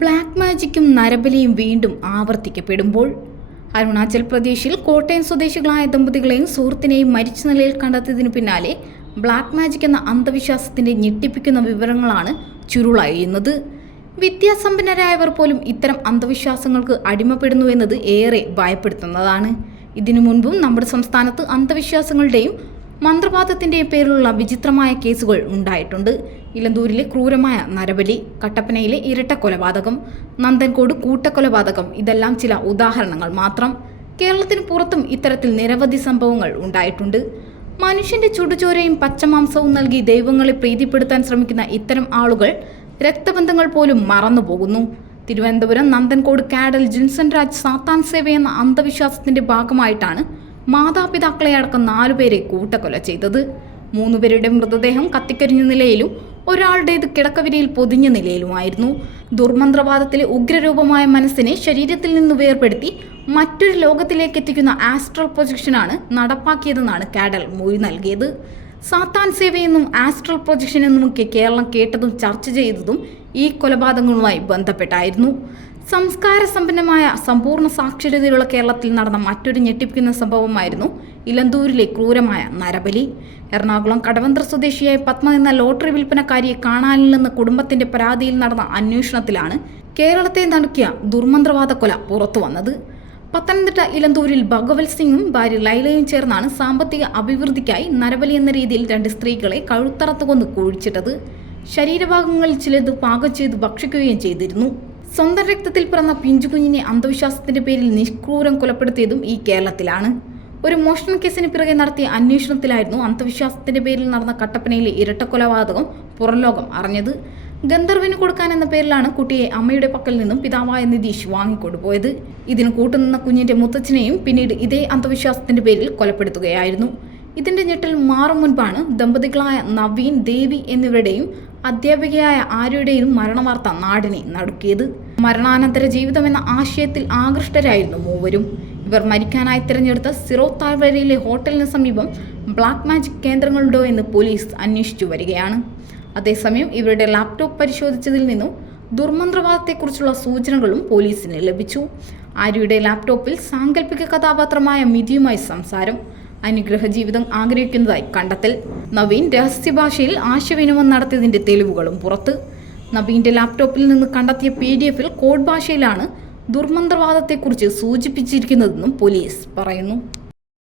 Black മാജിക്കും നരബലിയും വീണ്ടും ആവർത്തിക്കപ്പെടുമ്പോൾ അരുണാചൽ പ്രദേശിൽ കോട്ടയം സ്വദേശികളായ ദമ്പതികളെയും സുഹൃത്തിനെയും മരിച്ച നിലയിൽ കണ്ടെത്തിയതിനു പിന്നാലെ ബ്ലാക്ക് മാജിക് എന്ന അന്ധവിശ്വാസത്തിന്റെ ഞെട്ടിപ്പിക്കുന്ന വിവരങ്ങളാണ് ചുരുളഴിയുന്നത്. വിദ്യാസമ്പന്നരായവർ പോലും ഇത്തരം അന്ധവിശ്വാസങ്ങൾക്ക് അടിമപ്പെടുന്നു എന്നത് ഏറെ ഭയപ്പെടുത്തുന്നതാണ്. ഇതിനു മുൻപും നമ്മുടെ സംസ്ഥാനത്ത് അന്ധവിശ്വാസങ്ങളുടെയും മന്ത്രവാദത്തിന്റെയും പേരിലുള്ള വിചിത്രമായ കേസുകൾ ഉണ്ടായിട്ടുണ്ട്. ഇലന്തൂരിലെ ക്രൂരമായ നരബലി കട്ടപ്പനയിലെ ഇരട്ട കൊലപാതകം നന്ദൻകോട് കൂട്ടക്കൊലപാതകം ഇതെല്ലാം ചില ഉദാഹരണങ്ങൾ മാത്രം. കേരളത്തിന് പുറത്തും ഇത്തരത്തിൽ നിരവധി സംഭവങ്ങൾ ഉണ്ടായിട്ടുണ്ട്. മനുഷ്യന്റെ ചുടുചോരയും പച്ചമാംസവും നൽകി ദൈവങ്ങളെ പ്രീതിപ്പെടുത്താൻ ശ്രമിക്കുന്ന ഇത്തരം ആളുകൾ രക്തബന്ധങ്ങൾ പോലും മറന്നുപോകുന്നു. തിരുവനന്തപുരം നന്ദൻകോട് കാഡൽ ജിൻസൺ രാജ് സാത്താൻ സേവ എന്ന അന്ധവിശ്വാസത്തിന്റെ ഭാഗമായിട്ടാണ് മാതാപിതാക്കളെ അടക്കം നാലുപേരെ കൂട്ടക്കൊല ചെയ്തത്. മൂന്നുപേരുടെ മൃതദേഹം കത്തിക്കരിഞ്ഞ നിലയിലും ഒരാളുടേത് കിടക്കവിരിയിൽ പൊതിഞ്ഞ നിലയിലുമായിരുന്നു. ദുർമന്ത്രവാദത്തിലെ ഉഗ്രരൂപമായ മനസ്സിനെ ശരീരത്തിൽ നിന്ന് വേർപെടുത്തി മറ്റൊരു ലോകത്തിലേക്ക് എത്തിക്കുന്ന ആസ്ട്രൽ പ്രൊജക്ഷനാണ് നടപ്പാക്കിയതെന്നാണ് കാഡൽ മൊഴി നൽകിയത്. സാത്താൻ സേവയെന്നും ആസ്ട്രൽ പ്രൊജക്ഷൻ എന്നുമൊക്കെ കേരളം കേട്ടതും ചർച്ച ചെയ്തതും ഈ കൊലപാതകങ്ങളുമായി ബന്ധപ്പെട്ടായിരുന്നു. സംസ്കാര സമ്പന്നമായ സമ്പൂർണ സാക്ഷരതയുള്ള കേരളത്തിൽ നടന്ന മറ്റൊരു ഞെട്ടിപ്പിക്കുന്ന സംഭവമായിരുന്നു ഇലന്തൂരിലെ ക്രൂരമായ നരബലി. എറണാകുളം കടവന്ത്ര സ്വദേശിയായ പത്മ എന്ന ലോട്ടറി വിൽപ്പനക്കാരിയെ കാണാനില്ലെന്ന കുടുംബത്തിന്റെ പരാതിയിൽ നടന്ന അന്വേഷണത്തിലാണ് കേരളത്തെ നടുക്കിയ ദുർമന്ത്രവാദ കൊല പുറത്തു വന്നത്. പത്തനംതിട്ട ഇലന്തൂരിൽ ഭഗവത് സിംഗും ഭാര്യ ലൈലയും ചേർന്നാണ് സാമ്പത്തിക അഭിവൃദ്ധിക്കായി നരബലി എന്ന രീതിയിൽ രണ്ട് സ്ത്രീകളെ കഴുത്തറത്തുകൊന്ന് കുഴിച്ചിട്ടത്. ശരീരഭാഗങ്ങളിൽ ചിലത് പാകം ചെയ്ത് ഭക്ഷിക്കുകയും ചെയ്തിരുന്നു. സ്വന്തം രക്തത്തിൽ പിറന്ന പിഞ്ചുകുഞ്ഞിനെ അന്ധവിശ്വാസത്തിന്റെ പേരിൽ നിഷ്ക്രൂരം കൊലപ്പെടുത്തിയതും ഈ കേരളത്തിലാണ്. ഒരു മോഷണ കേസിന് പിറകെ നടത്തിയ അന്വേഷണത്തിലായിരുന്നു അന്ധവിശ്വാസത്തിന്റെ പേരിൽ നടന്ന കട്ടപ്പനയിലെ ഇരട്ടക്കൊലപാതകം പുറലോകം അറിഞ്ഞത്. ഗന്ധർവിന് കൊടുക്കാൻ എന്ന പേരിലാണ് കുട്ടിയെ അമ്മയുടെ പക്കൽ നിന്നും പിതാവായ നിതീഷ് വാങ്ങിക്കൊണ്ടുപോയത്. ഇതിന് കൂട്ടുനിന്ന കുഞ്ഞിന്റെ മുത്തച്ഛനെയും പിന്നീട് ഇതേ അന്ധവിശ്വാസത്തിന്റെ പേരിൽ കൊലപ്പെടുത്തുകയായിരുന്നു. ഇതിന്റെ ഞെട്ടൽ മാറും മുൻപാണ് ദമ്പതികളായ നവീൻ ദേവി എന്നിവരുടെയും അധ്യാപികയായ ആര്യയുടെയും മരണവാർത്ത നാടിനെ നടുക്കിയത്. മരണാനന്തര ജീവിതം എന്ന ആശയത്തിൽ ആകൃഷ്ടരായിരുന്നു മൂവരും. ഇവർ മരിക്കാനായി തിരഞ്ഞെടുത്ത സിറോ താഴ്വരയിലെ ഹോട്ടലിന് സമീപം ബ്ലാക്ക് മാജിക് കേന്ദ്രങ്ങളുണ്ടോ എന്ന് പോലീസ് അന്വേഷിച്ചു വരികയാണ്. അതേസമയം ഇവരുടെ ലാപ്ടോപ്പ് പരിശോധിച്ചതിൽ നിന്നും ദുർമന്ത്രവാദത്തെക്കുറിച്ചുള്ള സൂചനകളും പോലീസിന് ലഭിച്ചു. ആര്യയുടെ ലാപ്ടോപ്പിൽ സാങ്കല്പിക കഥാപാത്രമായ മിതിയുമായി സംസാരം. അനുഗ്രഹ ജീവിതം ആഗ്രഹിക്കുന്നതായി കണ്ടെത്തൽ. നവീൻ രഹസ്യഭാഷയിൽ ആശയവിനിമയം നടത്തിയതിന്റെ തെളിവുകളും പുറത്ത്. നവീന്റെ ലാപ്ടോപ്പിൽ നിന്ന് കണ്ടെത്തിയ പി ഡി എഫിൽ കോഡ് ഭാഷയിലാണ് ദുർമന്ത്രവാദത്തെക്കുറിച്ച് സൂചിപ്പിച്ചിരിക്കുന്നതെന്നും പോലീസ് പറയുന്നു.